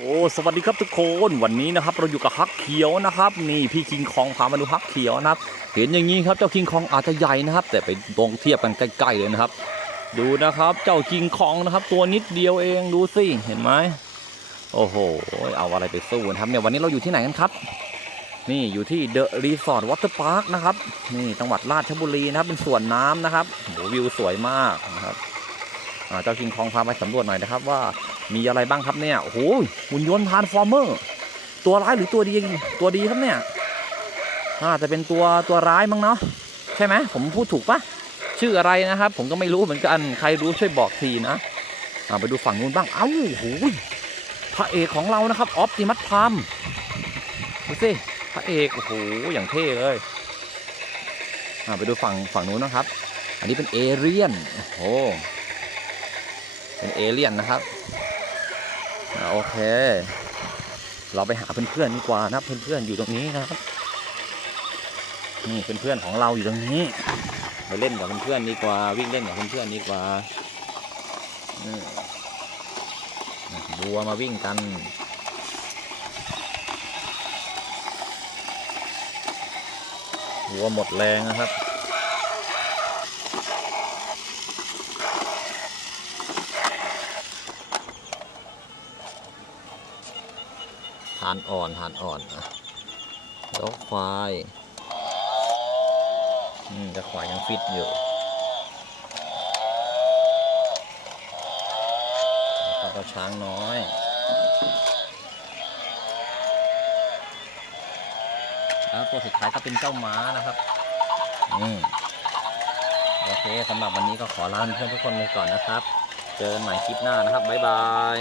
โอ้สวัสดีครับทุกคนวันนี้นะครับเราอยู่กับฮักเขียวนะครับ นี่พี่คิงคองพามาดูฮักเขียวนะครับ เห็นอย่างนี้ครับเจ้าคิงคองอาจจะใหญ่นะครับ แต่ไปตรงเทียบกันใกล้ๆเลยนะครับ ดูนะครับเจ้าคิงคองนะครับ ตัวนิดเดียวเองดูสิเห็นไหมโอ้โหเอาอะไรไปสู้นะครับเนี่ยวันนี้เราอยู่ที่ไหนกันครับ นี่อยู่ที่เดอะรีสอร์ทวอเตอร์พาร์คนะครับนี่จังหวัดราชบุรีนะครับเป็นสวนน้ำนะครับโหวิวสวยมากนะครับเจ้าคิงคองพาไปสำรวจหน่อยนะครับว่า มีอะไรบ้างครับเนี่ย โอ้โหหุ่นยนต์ทานฟอร์เมอร์ ตัวร้ายหรือตัวดี ตัวดีครับเนี่ยน่าจะเป็นตัวตัวร้ายมั้งเนาะ ใช่ไหม ผมพูดถูกปะชื่ออะไรนะครับ ผมก็ไม่รู้เหมือนกัน ใครรู้ช่วยบอกทีนะอ่าไปดูฝั่งนู้นบ้าง เอ้าโอ้โหพระเอกของเรานะครับ ออฟติมัสพามดูสิ พระเอก โอ้โห อย่างเท่เลยอ่าไปดูฝั่งฝั่งนู้นนะครับ อันนี้เป็นเอเรียน โอ้โห เป็นเอเลียนนะครับ โอเค เราไปหาเพื่อนๆดีกว่านะเพื่อนๆอยู่ตรงนี้นะครับนี่เพื่อนๆของเราอยู่ตรงนี้ไปเล่นกับเพื่อนๆดีกว่า วิ่งเล่นกับเพื่อนๆดีกว่าบัวมาวิ่งกันวัวหมดแรงนะครับ ทานอ่อนทานอ่อนนะแล้วควายอืมแต่ควายยังฟิตอยู่แล้วก็ช้างน้อยแล้วตัวสุดท้ายก็เป็นเจ้าม้านะครับ อืมโอเคสำหรับวันนี้ก็ขอลาเพื่อนทุกคนไปก่อนนะครับ เจอกันใหม่คลิปหน้านะครับ บ๊ายบาย